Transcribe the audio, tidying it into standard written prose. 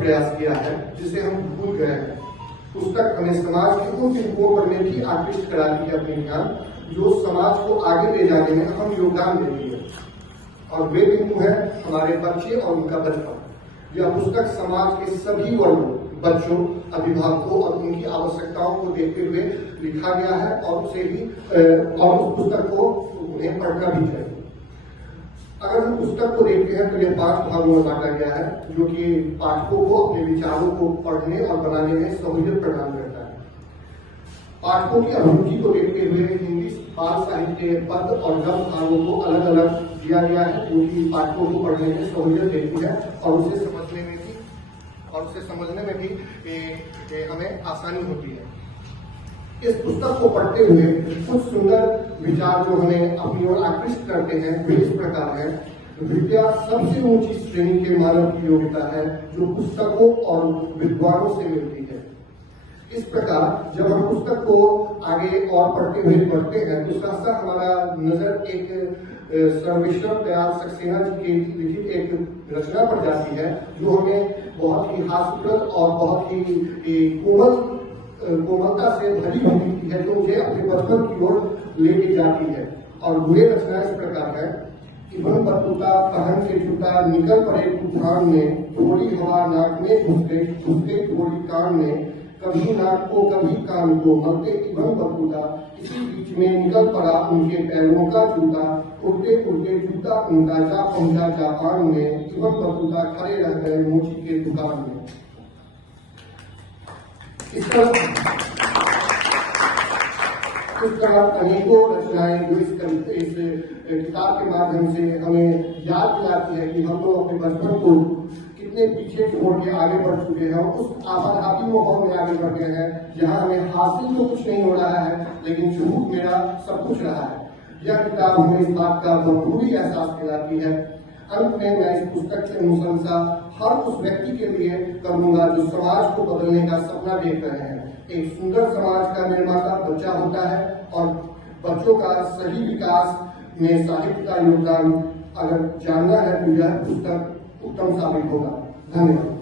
प्रयास किया है जिसे हम भूल गए हैं। पुस्तक हमें समाज के उन बिंदुओं पर में भी आकृष्ट कराती है अपने ध्यान, जो समाज को आगे ले जाने में अहम योगदान देती है, और वे बिंदु है हमारे बच्चे और उनका बचपन। यह पुस्तक समाज के सभी वर्गों, बच्चों, अभिभावकों और उनकी आवश्यकताओं को देखते हुए लिखा गया है, और उस पुस्तक को उन्हें पढ़ना भी चाहिए। अगर हम पुस्तक को देखते हैं तो यह 5 भागों में बांटा गया है, जो कि पाठकों को अपने विचारों को पढ़ने और बनाने में सहूलियत प्रदान करता है। पाठकों की अभिरुचि को देखते हुए हिंदी बाल साहित्य, पद्य और गद्य भागों को अलग अलग दिया गया है, जो कि पाठकों को पढ़ने में सहूलियत देती है और उसे समझने में भी हमें आसानी होती है। इस पुस्तक को पढ़ते हुए कुछ सुंदर विचार जो हमें अपनी ओर आकृष्ट करते हैं वे इस प्रकार है। विद्या सबसे ऊंची श्रेणी के मानव की योग्यता है, जो पुस्तकों और विद्वानों से मिलती है। इस प्रकार जब हम पुस्तक को आगे और पढ़ते हुए बढ़ते हैं तो सहसा हमारा नजर एक सर्वेश्वर दयाल सक्सेना जी की लिखित एक रचना पर जाती है, जो हमें बहुत ही हास्यप्रद और बहुत ही कोमलता से भरी हुई दिखती है, जो मुझे अपने बचपन की ओर लेके जाती है। और वह रचना इस प्रकार है। इबन बतूता पहन के जूता निकल पड़े तूफान में, थोड़ी हवा नाक में घुसते थोड़ी कान में, कभी नाक को कभी कान को मलते इबन बतूता, इसी बीच में निकल पड़ा उनके पैरों का जूता, उड़ते उड़ते जूता उनका जा पहुंचा जापान में, इबन बतूता खड़े रह गए मोची के दुकान में। इस तरह अनेकों रचनाएं जो इस किताब के माध्यम से हमें याद दिलाती है कि हम लोग अपने बचपन को कितने पीछे छोड़ के आगे बढ़ चुके हैं, उस आबादी माहौल में आगे बढ़ गए हैं जहां हमें हासिल तो कुछ नहीं हो रहा है, लेकिन शुरू मेरा सब कुछ रहा है। यह किताब हमें इस बात का बखूबी एहसास दिलाती है। अंत में मैं इस पुस्तक की अनुशंसा हर उस व्यक्ति के लिए करूंगा जो समाज को बदलने का सपना देख रहे हैं। एक सुंदर समाज का निर्माता बच्चा होता है, और बच्चों का सही विकास में साहित्य का योगदान अगर जानना है तो यह पुस्तक उत्तम साबित होगा। धन्यवाद।